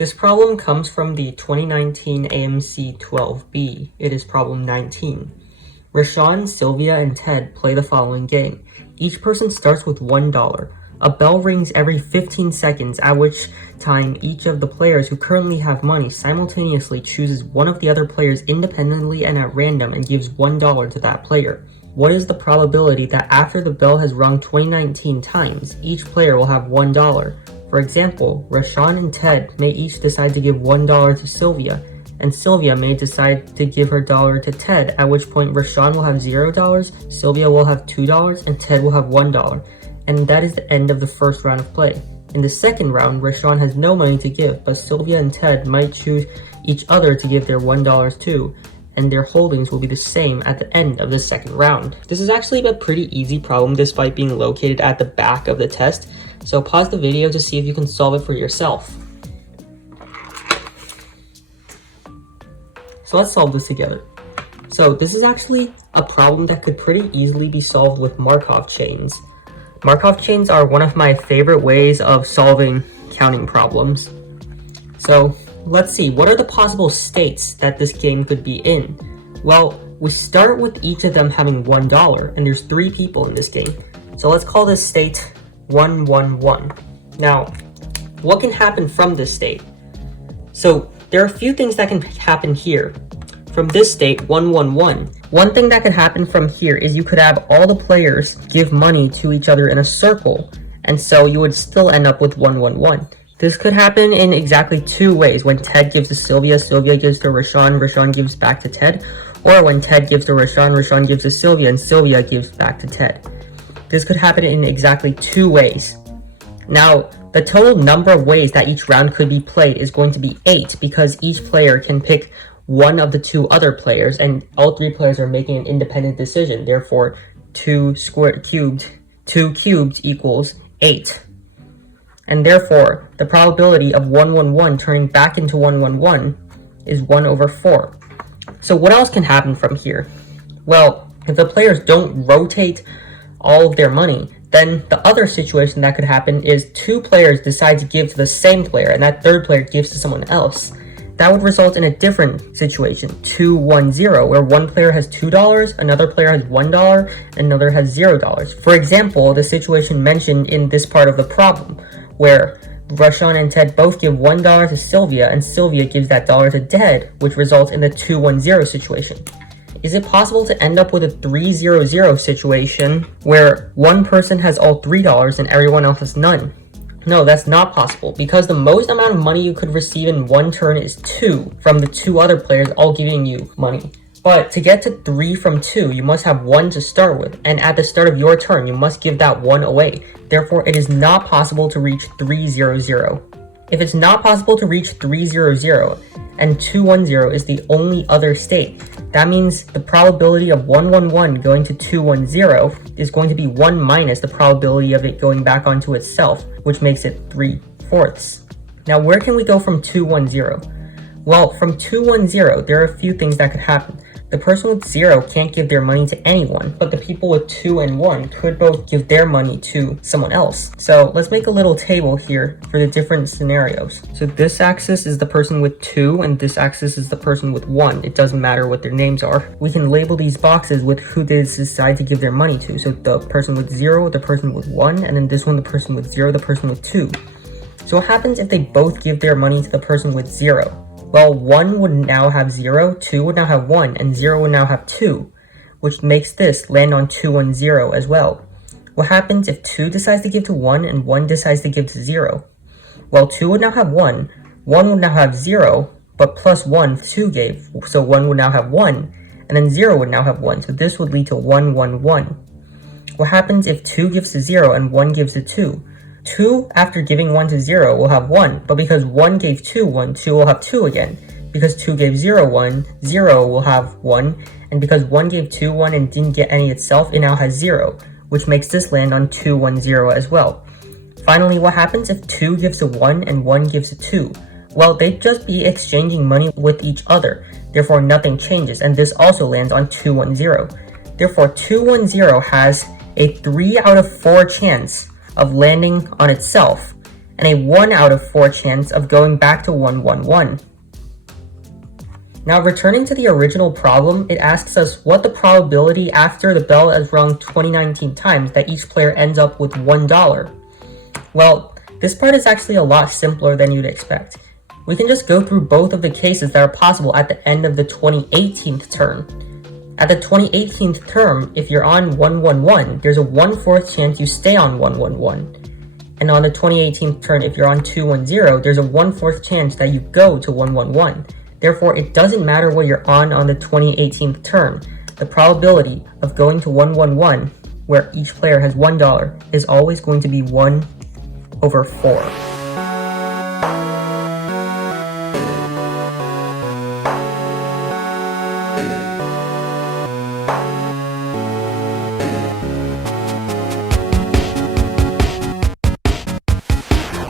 This problem comes from the 2019 AMC 12B. It is problem 19. Rashawn, Sylvia, and Ted play the following game. Each person starts with $1. A bell rings every 15 seconds, at which time each of the players who currently have money simultaneously chooses one of the other players independently and at random and gives $1 to that player. What is the probability that after the bell has rung 2019 times, each player will have $1? For example, Rashawn and Ted may each decide to give $1 to Sylvia, and Sylvia may decide to give her dollar to Ted, at which point Rashawn will have $0, Sylvia will have $2, and Ted will have $1. And that is the end of the first round of play. In the second round, Rashawn has no money to give, but Sylvia and Ted might choose each other to give their $1 to, and their holdings will be the same at the end of the second round. This is actually a pretty easy problem despite being located at the back of the test, so pause the video to see if you can solve it for yourself. So let's solve this together. So this is actually a problem that could pretty easily be solved with Markov chains. Markov chains are one of my favorite ways of solving counting problems. So let's see, what are the possible states that this game could be in? Well, we start with each of them having $1, and there's 3 people in this game. So let's call this state 111. Now, what can happen from this state? So there are a few things that can happen here. From this state, 111, one thing that could happen from here is you could have all the players give money to each other in a circle, and so you would still end up with 111. This could happen in exactly 2 ways. When Ted gives to Sylvia, Sylvia gives to Rashawn, Rashawn gives back to Ted, or when Ted gives to Rashawn, Rashawn gives to Sylvia, and Sylvia gives back to Ted. This could happen in exactly 2 ways. Now, the total number of ways that each round could be played is going to be 8 because each player can pick one of the 2 other players, and all 3 players are making an independent decision. Therefore, 2 cubed equals 8. And therefore, the probability of 111 turning back into 111 is 1 over 4. So what else can happen from here? Well, if the players don't rotate all of their money, then the other situation that could happen is 2 players decide to give to the same player, and that 3rd player gives to someone else. That would result in a different situation, 2-1-0, where one player has $2, another player has $1, and another has $0. For example, the situation mentioned in this part of the problem, where Rashawn and Ted both give $1 to Sylvia, and Sylvia gives that dollar to Ted, which results in the 2-1-0 situation. Is it possible to end up with a 3-0-0 situation where one person has all $3 and everyone else has none? No, that's not possible, because the most amount of money you could receive in one turn is 2 from the 2 other players all giving you money. But to get to 3 from 2, you must have 1 to start with, and at the start of your turn, you must give that 1 away. Therefore, it is not possible to reach 3-0-0. If it's not possible to reach 3-0-0, and 2-1-0 is the only other state, that means the probability of 1-1-1 going to 2-1-0 is going to be 1 minus the probability of it going back onto itself, which makes it 3/4. Now, where can we go from 2-1-0? Well, from 2-1-0, there are a few things that could happen. The person with 0 can't give their money to anyone, but the people with 2 and 1 could both give their money to someone else. So let's make a little table here for the different scenarios. So this axis is the person with 2, and this axis is the person with 1. It doesn't matter what their names are. We can label these boxes with who they decide to give their money to. So the person with 0, the person with 1, and then this one, the person with 0, the person with 2. So what happens if they both give their money to the person with 0? Well, 1 would now have 0, 2 would now have 1, and 0 would now have 2, which makes this land on 2-1-0 as well. What happens if 2 decides to give to 1 and 1 decides to give to 0? Well, 2 would now have 1 would now have 0, but plus 1, 2 gave, so 1 would now have 1, and then 0 would now have 1, so this would lead to 1-1-1. What happens if 2 gives to 0 and 1 gives to 2? 2, after giving 1 to 0, will have 1, but because 1 gave 2 1, 2 will have 2 again. Because 2 gave 0 1, 0 will have 1, and because 1 gave 2 1 and didn't get any itself, it now has 0, which makes this land on 2-1-0 as well. Finally, what happens if 2 gives to 1 and 1 gives to 2? Well, they'd just be exchanging money with each other, therefore nothing changes, and this also lands on 2-1-0. Therefore, 2-1-0 has a 3 out of 4 chance of landing on itself, and a 1 out of 4 chance of going back to 111. Now returning to the original problem, it asks us what the probability after the bell has rung 2019 times that each player ends up with $1. Well, this part is actually a lot simpler than you'd expect. We can just go through both of the cases that are possible at the end of the 2018th turn. At the 2018th term, if you're on 111, there's a 1/4 chance you stay on 111. And on the 2018th turn, if you're on 210, there's a 1/4 chance that you go to 111. Therefore, it doesn't matter what you're on the 2018th turn. The probability of going to 111, where each player has $1, is always going to be 1/4.